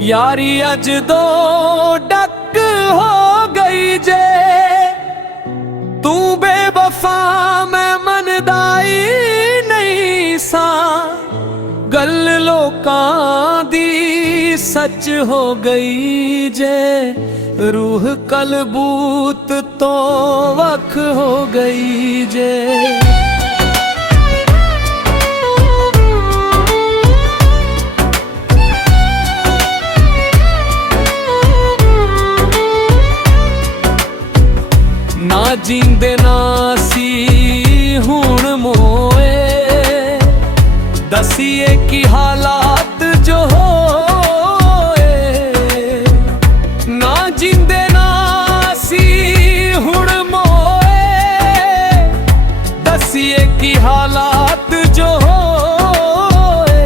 यारी अज दो डक हो गई जे तू बेवफा मैं मनदाई नहीं सा गल लोकां दी सच हो गई जे रूह कलबूत तो वख हो गई जे। ना जींदे ना सी हुण मोए दसीए की हालात जो होए। ना जींदे ना सी हुण मोए दसीए की हालात जो होए।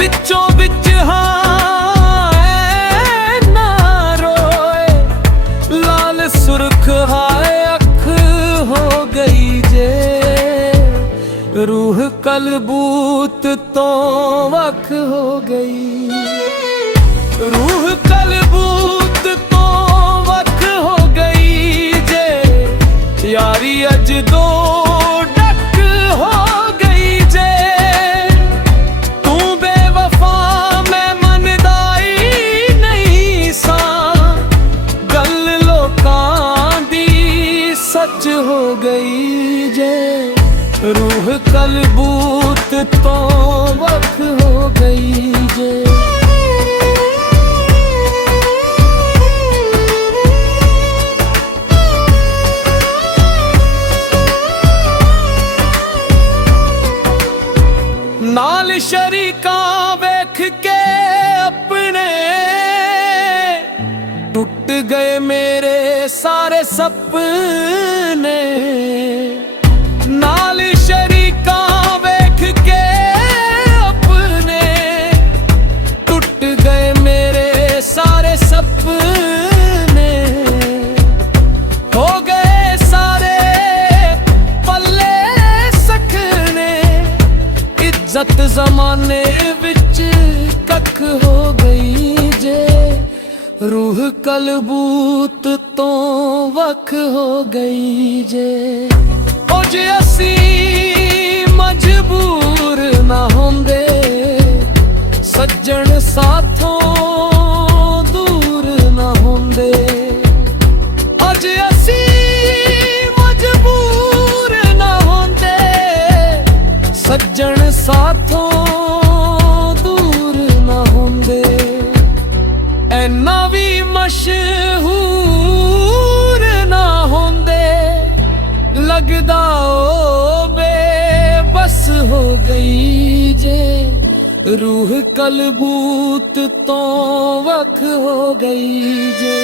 विचों विच सुरख हाय अख हो गई जे रूह कलबूत तो वख हो गई। रूह कलबूत तो वख हो गई जे यारी अज दो डक हो गई जे तू बेवफा मैं मनदाई नहीं सा गल सच हो गई जे रूह कलबूत तो वख हो गई जे। नाल शरीका वेख के अपने टूट गए मेरे सारे सपने। नाल शरीका वेख के अपने टूट गए मेरे सारे सपने। हो गए सारे पल्ले सखने इज्जत जमाने विच कख हो गई जे रूह कलबूत तो वख हो गई जे। ओ जे असी मजबूर ना होंदे सज्जन साथों दूर ना होंदे। अज असी मजबूर ना होंदे सज्जन साथों दूर ना होंदे। ऐना भी मशहूर ना होंदे लगदा ओ बेबस हो गई जे रूह कलबूत तो वख हो गई जे।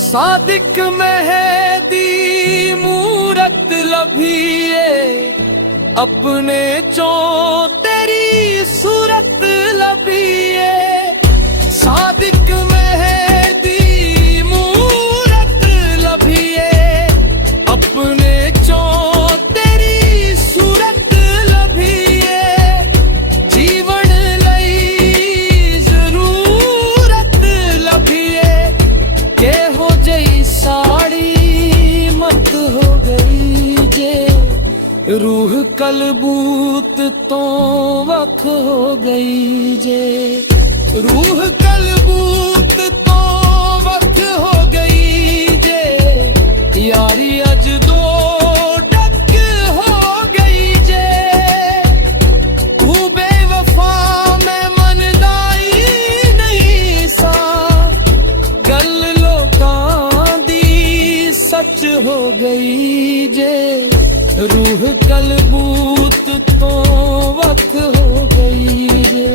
सादिक मेहदी मूरत लभिए अपने चों तेरी सूरत लभिए। सादिक मेहदी मूरत लभिए अपने चों तेरी सूरत लभिए। जीवन लई जरूरत लभिए के हो जई साड़ी मत हो गई जे रूह कलबूत तो वख हो गई जे। रूह कलबूत तो वख हो गई जे यारी अज दो डक हो गई जे तू बेवफा मैं मनदाई नहीं सा गल लोकां दी सच हो गई जे रूह कलबूत तो वख हो गई जे।